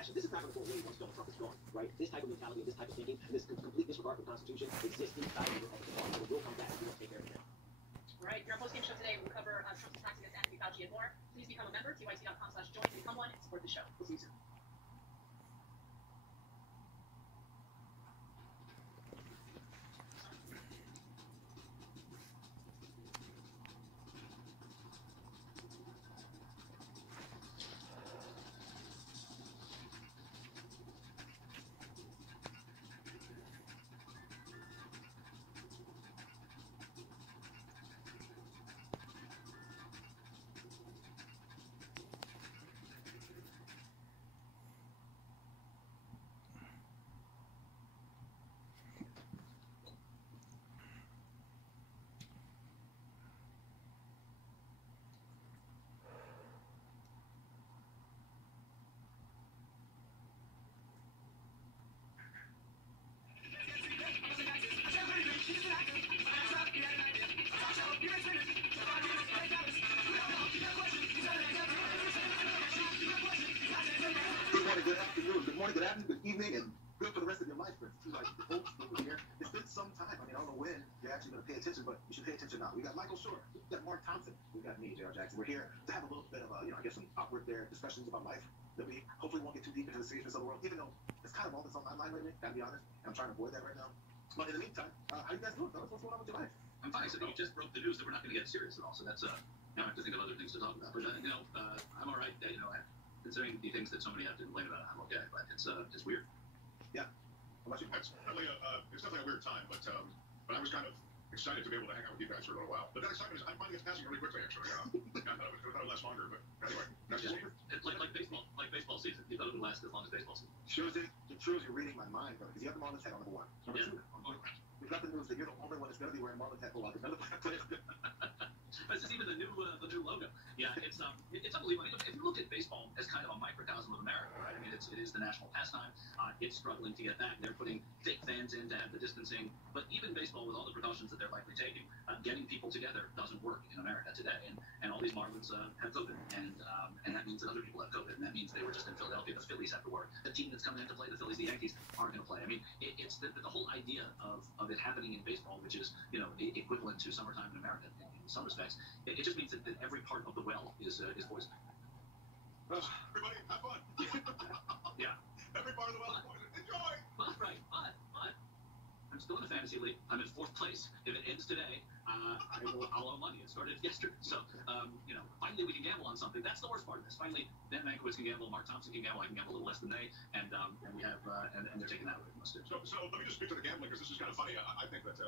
action. This is not going to go away once Donald Trump is gone, right? This type of mentality and this type of thinking and this complete disregard for the Constitution exists inside of the party. It will come back if we don't take care of it now. Right. Your post-game show today will cover Trump's attacks against Anthony Fauci and more. Please become a member, tyt.com/join to become one and support the show. We'll see you soon. Good afternoon, good morning, good afternoon, good evening, and good for the rest of your life, friends. Like the folks over here, it's been some time. I mean, I don't know when you're actually going to pay attention, but you should pay attention now. We got Michael Shore, we got Mark Thompson, we got me, J.R. Jackson. We're here to have a little bit of, I guess, some awkward discussions about life that we hopefully won't get too deep into the seriousness of the world, even though it's kind of all that's on my mind lately, gotta be honest. I'm trying to avoid that right now. But in the meantime, how you guys doing, fellas? What's going on with your life? I'm fine. So you just broke the news that we're not going to get serious at all. So that's now I have to think of other things to talk about. But I'm all right. Considering the things that so many have to complain about, I'm okay. But it's weird. Yeah. How about you? It's definitely a weird time. But I was kind of excited to be able to hang out with you guys for a little while. But that excitement I'm finding it's passing really quickly. Actually, I thought it would last longer. But anyway, that's just it's like baseball season. You thought it would last as long as baseball season. Shows you're reading my mind, brother. Because you have the Marlins hat on number one. Number two. We've got the news that you're the only one that's going to be wearing Marlins hat for a while. None of the players. This is even the new logo. Yeah, it's unbelievable. If you look at baseball as kind of a microcosm of America, right? I mean, it is the national pastime. It's struggling to get back. They're putting fake fans in to have the distancing. But even baseball, with all the precautions that they're likely taking, getting people together doesn't work in America today. And all these Marlins have COVID, and that means that other people have COVID, and that means they were just in Philadelphia. The Phillies have to work. The team that's coming in to play, the Phillies, the Yankees, aren't going to play. I mean, it's the whole idea of it happening in baseball, which is equivalent to summertime in America in some respects. It just means that every part of the well is poisoned. Everybody, have fun. Yeah. Every part of the well is poisoned. Enjoy. But I'm still in the fantasy league. I'm in 4th place. If it ends today, I'll owe money. It started yesterday. So, finally we can gamble on something. That's the worst part of this. Finally, Ben Mankiewicz can gamble, Mark Thompson can gamble, I can gamble a little less than they, and we have, and they're taking that away from us too. So let me just speak to the gambling, because this is kind of funny. I think that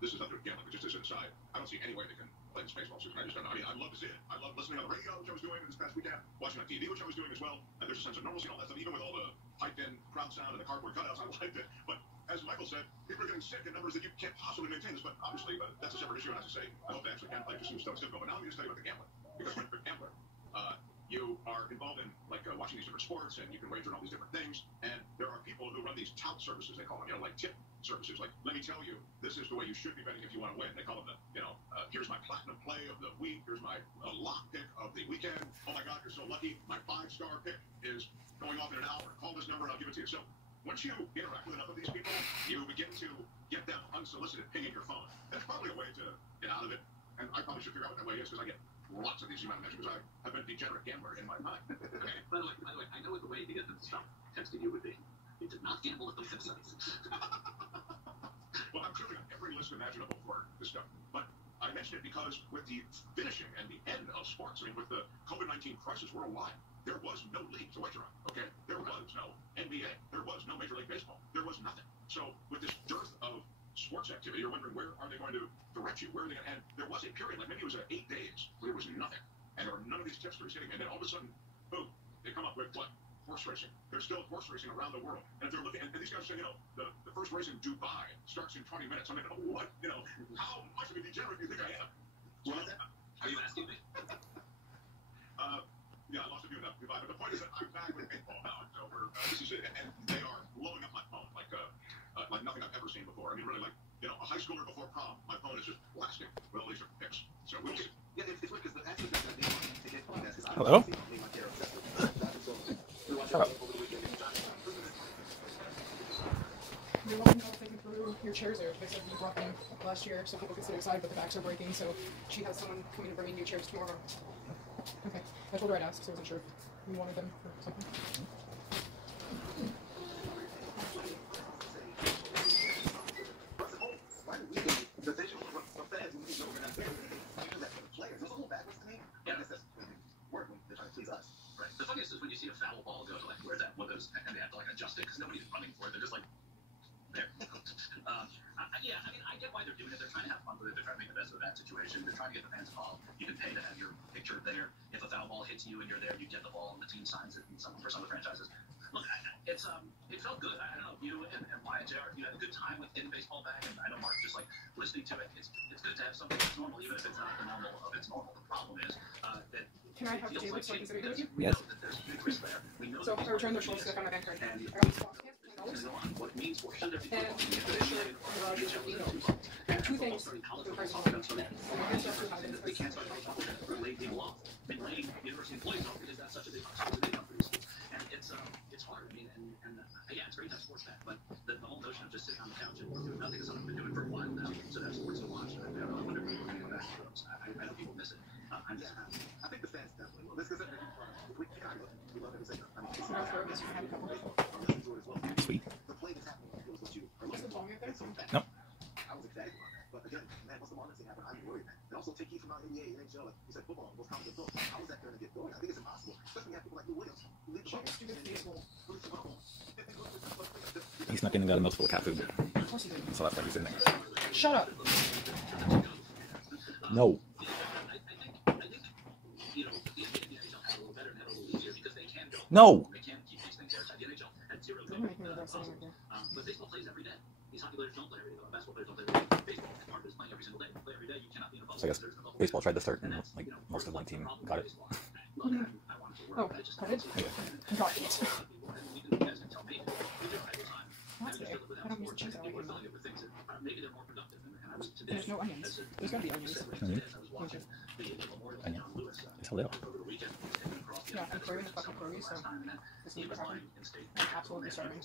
this is not gambling, but just as an aside, I don't see any way they can play this baseball season. I just don't know. I mean, I love to see it. I love listening on the radio, which I was doing this past weekend, watching on TV, which I was doing as well, and there's a sense of normalcy and all that stuff, even with all the piped-in crowd sound and the cardboard cutouts. I liked it, but as Michael said, people are getting sick in numbers that you can't possibly maintain this. But obviously, that's a separate issue. And as I say, I hope they actually can play just some stuff. But now let me just tell you about the gambling. Because when you're a gambler, you are involved in watching these different sports, and you can wager on all these different things. And there are people who run these tout services, they call them, like tip services. Like, let me tell you, this is the way you should be betting if you want to win. They call them here's my platinum play of the week. Here's my lock pick of the weekend. Oh my God, you're so lucky. My 5-star pick is going off in an hour. Call this number and I'll give it to you. So once you interact with enough of these people, you begin to get them unsolicited pinging your phone. That's probably a way to get out of it. And I probably should figure out what that way is, because I get lots of these, you might imagine, because I've been a degenerate gambler in my time. Okay. By the way, I know what the way to get them to stop texting you would be. You did not gamble at the websites. Well, I'm clearly on every list imaginable for this stuff. But I mention it because with the finishing and the end of sports, I mean, with the COVID-19 crisis worldwide, there was no league to wager on, okay? There was no NBA. There was no Major League Baseball. There was nothing. So with this dearth of sports activity, you're wondering, where are they going to direct you? Where are they going to end? There was a period, like maybe it was 8 days, where there was nothing. And there were none of these tipsters hitting. And then all of a sudden, boom, they come up with what? Horse racing. There's still horse racing around the world. And if they're looking, and these guys say, the first race in Dubai starts in 20 minutes. I'm like, oh, what? How much of a degenerate do you think I am? What is that? Are you asking me? Yeah, I lost a few enough. But the point is that I'm back with paintball now. So this is it, and they are blowing up my phone like nothing I've ever seen before. I mean, really, like a high schooler before prom, my phone is just blasting with all these different picks. So we'll see. Yeah, it's weird because actually that's that podcast. Hello? Shut up. You're welcome to help take me through your chairs there. They said you brought them last year so people could sit inside, but the backs are breaking, so she has someone coming to bring me new chairs tomorrow. Okay. I told her I'd ask, so I wasn't sure if you wanted them for something. Right. The funniest is when you see a foul ball go to like where that one goes and they have to like adjust it because nobody's running for it. They're just like there. Yeah, I mean, I get why they're doing it. They're trying to have fun with it. They're trying to make the best of that situation. They're trying to get the fans involved. You can pay to have your picture there. If a foul ball hits you and you're there, you get the ball and the team signs it. And for some of the franchises, look, it felt good. I don't know if you and Wyatt JR, you had a good time with in baseball back, and I know Mark just like listening to it. It's good to have something that's normal, even if it's not the normal of its normal. The problem is that. Can I have the table so I can sit with you? Yes. So I returned the short stick on my bank card. I got these box cans, $20. And additionally, garage is $8. And two things for the price of one. So my stuff too high. They can't start laying people off. And laying university employees off because that's such a big company. And it's hard. I mean, and yeah, it's great to have sports back, but the whole notion of just sitting on the couch and doing nothing is something I've been doing for a while now. So that's sports to watch. And I wonder if we're going to go back to those. I know people miss it. I think the fans definitely will. This is we Chicago. We love every second. I mean, it's Not for us. We have a couple. listen to it as well. Sweet. The play that's happening feels what you are What's the looking song out there? so fast. Nope. I was excited about that. But again, man, once the Marlins thing happened, I'm worried, man. And also take heat from out NBA, NHL, like you said, football, those comments of how is that going to get going? I think it's impossible. Especially when you have people like Lou Williams who leave the bubble. He's not getting got a mouthful of cat food, Of course he did. so that's why he's in there. Shut up. No. No. They can't keep these things airtight. The NHL had zero You're gonna make me regret sitting right there. but baseball plays every day. These hockey players don't play every day. Basketball players don't play every day. Baseball is part of this playing every single day. You play every day. You cannot be in a bubble. So I guess baseball tried to start, and like most of my team got it. Oh, credit? Yeah. Got it. That's good. I don't use the cheese. I like it. Maybe they're more productive. And I was today. There's no onions. There's gotta be onions. Onion? Thank you. Onion. It's how they are. Yeah, I'm craving the fucking curry, so this needs to happen. I'm absolutely starving.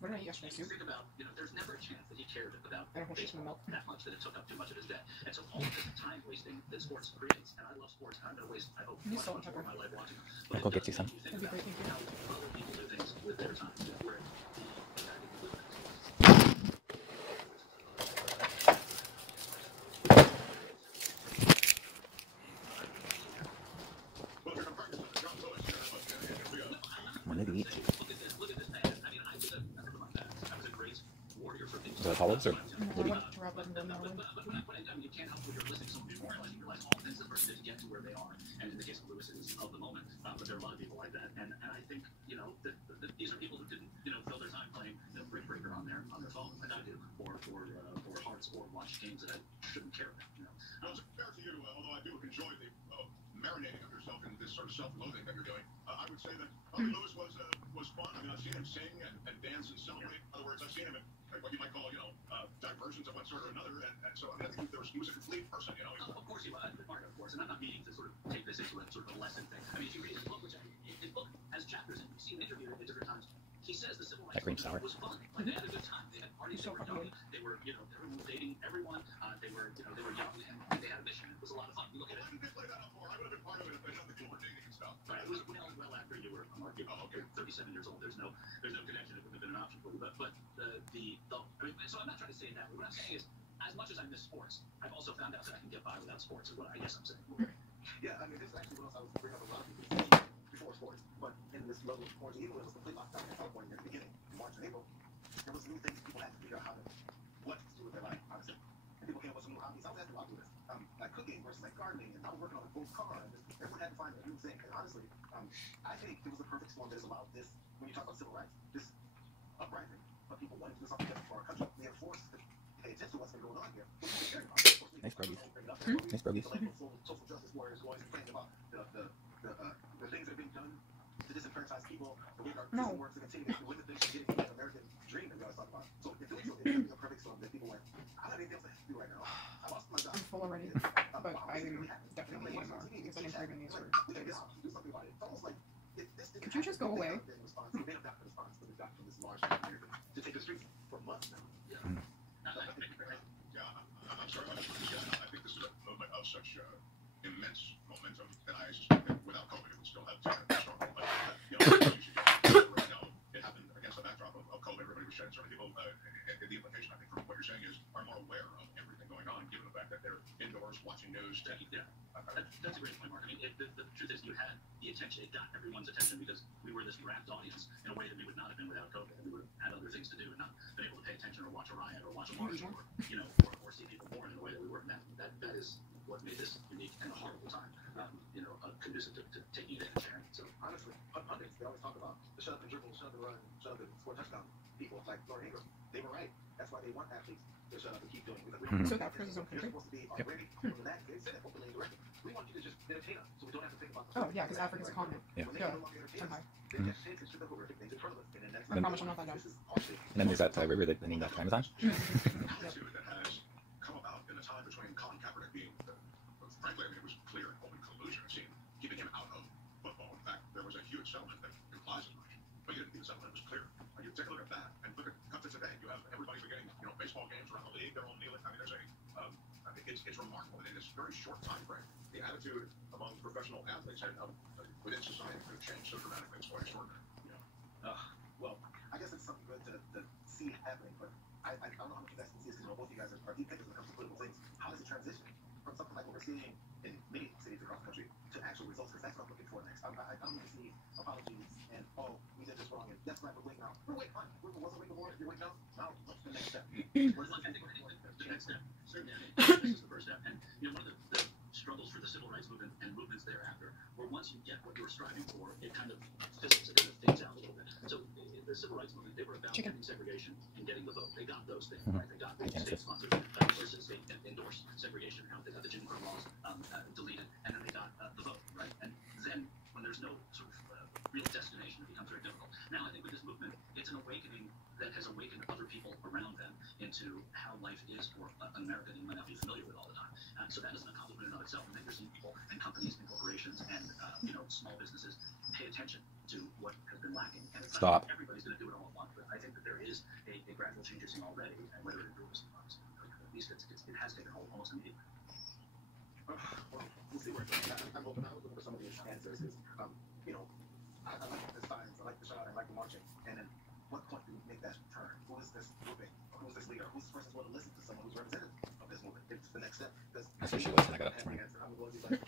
What did I eat yesterday? Soup? There's never a chance that he cared about I don't want shit in the milk. that much that it took up too much of his day. And so all of this time wasting that sports creates, and I love sports, and I'm going to waste, I hope, You need much salt and more of pepper. my life watching. I'll go get you some. That'd be great, thank you. How other people do things with their time. Where When did he eat? look at this man. I mean, I was a great warrior for things. Is that olives or I what do you? want to wrap up and go now. But I mean, you can't help when you're listening to someone memorialize and realize all the things the person did to get to where they are. And in the case of Lewis, it is of the moment. But there are a lot of people like that. And I think, that these are people who didn't, fill their time playing Brick Breaker on their phone, like I do, or Hearts, or watch games that I shouldn't care about. Well, it's fair to you, although I do enjoy the marinating of yourself in this sort of self-loathing that you're doing. I would say that Lewis was fun. I mean, I've seen him sing and dance and celebrate. In other words, I've seen him in what you might call, diversions of one sort or another. And so, I mean, I think he was a complete person, Of course he was, Mark, of course. And I'm not meaning to sort of take this into a sort of a lesson thing. I mean, if you read his book, his book has chapters, and you see him interviewed at different times. He says the civil rights movement was fun. Like, they had a good time. They had parties. They were young. They were, everyone was dating everyone. They were young, and they had a mission. It was a lot of fun. You look at it. I didn't play that up for. I would have been part of it if they had the cool dating and stuff. Right. It was well after you were, Mark. You're 37 years old. There's no connection. It would have been an option for you. But so I'm not trying to say that. What I'm saying is, as much as I miss sports, I've also found out that I can get by without sports. Is what I guess I'm saying. Yeah, I mean, this is actually what else I was bringing up a lot of people before sports. But in this level of quarantine, even when it was complete lockdown in California at the beginning, March and April, there was new things people had to figure out what to do with their life, honestly. And people came up with some new hobbies. I was asking about this, like cooking versus like gardening, and I was working on a full car. And everyone had to find a new thing. And honestly, I think it was the perfect storm that has allowed this, when you talk about civil rights, this uprising of people wanting to do something different for our country. They are forced to pay attention to what's been going on here. Nice bruggies. Nice bruggies. Social justice warriors always complaining about the things that are being done to disenfranchise people, the way our prison works to continue to limit things to getting the American dream that we always talk about. So it feels like it's a perfect storm that people went, I don't have anything else to do right now. I lost my job. I'm full already, but I definitely want more because I didn't carry these for days. Do something about it. It's almost like if this Could you just go away? response, we may have gotten a response that we got from this large to take the streets for months now. Yeah, I'm sorry. I think this is a movement of such immense momentum that I suspect that without COVID, it would still have strong. But as you suggest, right now, it happened against the backdrop of COVID. Everybody was shedding. Certain people, the implication, I think, from what you're saying is are more aware of everything going on, given the fact that they're indoors watching news. Yeah. That's a great point, Mark. I mean, the truth is, you had the attention. It got everyone's attention because we were this rapt audience in a way that we would not have been without COVID. We would have had other things to do and not been able to pay attention or watch a riot or watch a march or or see people mourn in the way that we were. That is what made this unique and a horrible time. Conducive to taking it in and sharing. So honestly, pundits, they always talk about the shut up and dribble, shut up and run, shut up and score touchdown people like Lauren Ingram. They were right. That's why they want athletes to shut up and keep doing it. So that person's own You're country? supposed to be already relaxed. They said it openly and directly. We want you to just entertain us, so we don't have to think about. Oh yeah, because Africa's a continent. Yeah. When they no longer entertain us, they just say it's just the horrific things in front of us, and then that's I promise I'm not that dumb. And then there's that river that they named after Amazon. Attitude that has come about in the time between Colin Kaepernick being, frankly, I mean, it was clear and open collusion. It seemed keeping him out of football. In fact, there was a huge settlement that implies as much, but you didn't think the settlement was clear. You take a look at that and look at cut to today. You have everybody beginning, baseball games around the league. They're all kneeling. I mean, there's I think it's remarkable in this very short time frame. The attitude among professional athletes and within society could have changed so dramatically. It's quite extraordinary. Well, I guess it's something good to see happening, but I don't know how much you guys can see this because both of you guys are deep thinkers when it comes to political things. How does it transition from something like what we're seeing in many cities across the country to actual results? Because that's what I'm looking for next. I don't need to see apologies and, we did this wrong, and that's not we're waiting out. We're waiting on it. We're wasn't waiting more. You're waiting out. Now, what's the next step? I think the next step, certainly, this is the first step. And one of the struggles for the civil rights movement and movements thereafter were once you get what you were striving for, it kind of fizzles, it kind of fades out a little bit. So the civil rights movement, they were about ending segregation and getting the vote. They got those things, right? They got state-sponsored versus state-endorsed segregation. They got the Jim Crow laws deleted, and then they got the vote, right? And then when there's no sort of real destination, it becomes very difficult. Now I think with this movement, it's an awakening that has awakened other people around them into how life is for an America that you might not be familiar with all the time. So that is an accomplishment in and of itself. And then you're seeing people and companies and corporations and small businesses pay attention to what has been lacking. And it's not everybody's going to do it all at once, but I think that there is a gradual change you're seeing already, and whether it improves, at least it has taken hold almost immediately. Well, we'll see where it goes. I'm hoping for some of the answers. I like the signs, I like the shot, I like the marching, and then what point do we make that turn? Who is this moving? Who's this leader? Who's the person who's going to listen to someone who's representative of this movement? It's the next step. That's what she was when I got up this morning. I'm going to be like,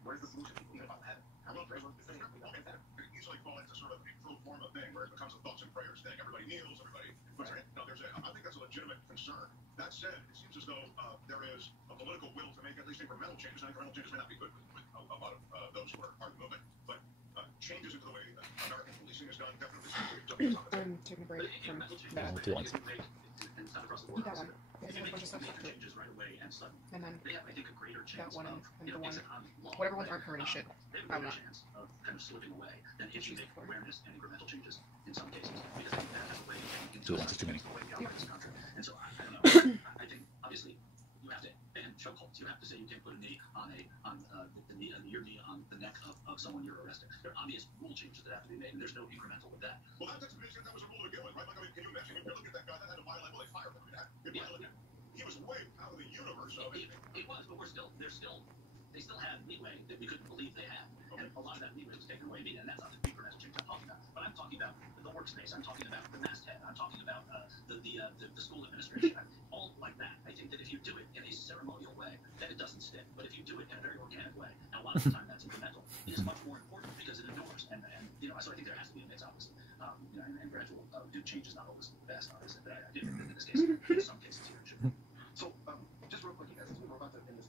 where's the solution? Even about heaven. I don't know if everyone's saying we got heaven. It usually fall into sort of a pro forma thing where it becomes a thoughts and prayers thing. Everybody kneels, everybody puts their hand. No, I think that's a legitimate concern. That said, it seems as though there is a political will to make at least incremental changes. And incremental changes may not be good with a lot of those who are part of the movement, but changes into the way American policing is done definitely seems to be on the table. I'm taking a break from that. Two ones. And not across the Eat board. that one. There's a bunch of stuff Major to it. changes right away, and suddenly And then they have, I think, a greater chance that one of, and the one. exit on law, Whatever ones right? aren't current as shit. They have I a will greater not. chance of kind of slipping away than if you make awareness and incremental changes in some cases, because I think that has a way of getting into Two ones is too many. the way we operate this country. And so I don't know. I think obviously you have to ban chokeholds. You have to say you can't put a knee on your knee on the neck of someone you're arresting. There are obvious rule changes that have to be made, and there's no incremental with that. Well, that's amazing. That was a rule to begin with, right? Like, I mean, can you imagine? If you look at that guy, that had a violate. Well, they fired him. He was way out of the universe of it. It was, but they still had leeway that we couldn't believe they had. And a lot of that leeway was taken away. And that's not the incremental change I'm talking about. But I'm talking about the workspace. I'm talking about the masthead. I'm talking about the school administration. All like that. I think that if you do it in a ceremonial way, then it doesn't stick. But if you do it in a very organic way, and a lot of the time that's incremental, it is much more important because it endures. And so I think there has to be a mix, obviously. And gradual change is not always the best, obviously. But I do think that in this case, in some cases here, it should. So, just real quick, you guys, as we were about to end this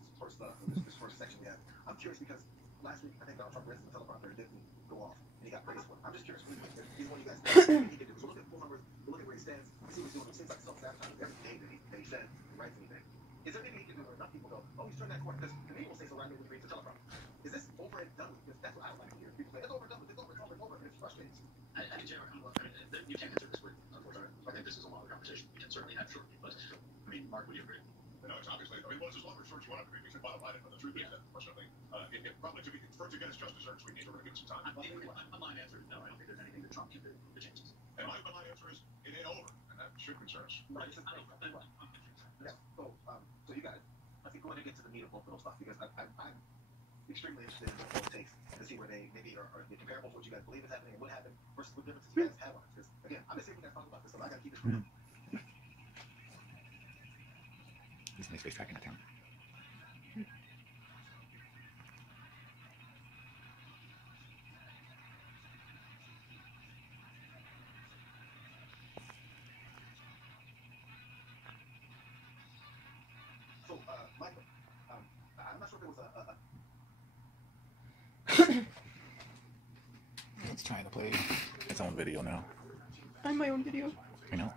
first section we have, I'm curious because last week I think Donald Trump raised the teleprompter and didn't go off, and he got praised for it. I'm just curious, he's one of you guys. He did it. So look at the full numbers, look at where he stands, see what he's doing. It seems like self-sabotage every day that he says, he writes anything. Is there anything he can do where enough people go, oh, he's turned that corner? Because the name will say so right when we read the teleprompter. Is this over and done with? Because that's what I would like to hear. People say, it's over and done with, it's over, and it's frustrating. I can share. You can't answer this with, unfortunately. I think this is a longer conversation. We can certainly have shortly, but I mean, Mark, would you agree? No, it's obviously. I mean, well, it's as long or short as you want it to be. We should bottom line it, but the truth is that, unfortunately, probably for it to get its just desserts, we need to give it some time. My line answer is no. I don't think there's anything that Trump can do to change this. And should concern us. Right. Yeah. So you guys, I think go ahead and get to the meat of both of those stuff because I'm extremely interested in both takes to see where they maybe are they comparable to what you guys believe is happening and what happened versus what differences you guys have on it. Because again, I'm just saying you guys talk about this, so I got to keep it. He's nice face tracking that town. So, Michael, I'm not sure if it was It's trying to play its own video now. I'm my own video. I know.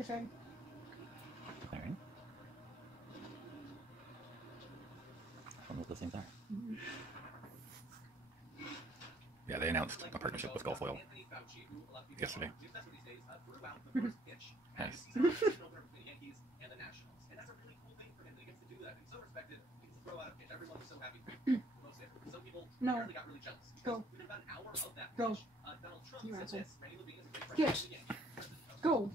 Okay. Alright. Almost the same time. Yeah, they announced a partnership with Gulf Oil yesterday. Nice. No. Go. Go. You asshole. Yes. Go.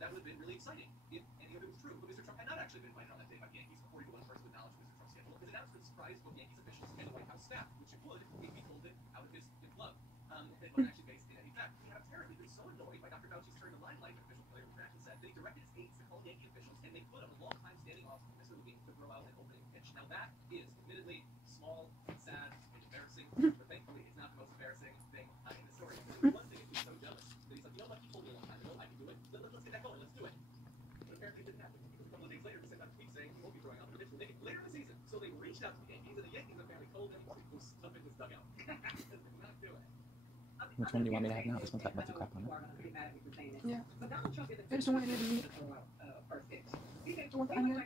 That would have been really exciting if any of it was true. But Mr. Trump had not actually been invited on that day by the Yankees before he was the one person to acknowledge Mr. Trump's schedule. His announcement surprised both Yankees officials and the White House staff, which it would if he told it out of his glove. It wasn't actually based in any fact. He had apparently been so annoyed by Dr. Fauci's turn the limelight official player reaction set that he directed his aides to call Yankee officials, and they put him a long-time standing off from Mr. Levine to throw out an opening pitch. Now that is admittedly small, sad, and embarrassing, but thankfully it's not the most embarrassing thing in the story. One thing is he was so jealous that he's like, you know what, he told me a long time ago I can do it. Let's get that going. Let's do it. Apparently it didn't happen. A couple of days later, he sent out a tweet saying he won't be throwing out the pitch later in the season. So they reached out to the Yankees, and the Yankees apparently told him to go stuff in his dugout. Not do it. Which one do you want me to have now? This one's got lots of crap on it. Yeah. I just don't want any of the meat. I want the onion.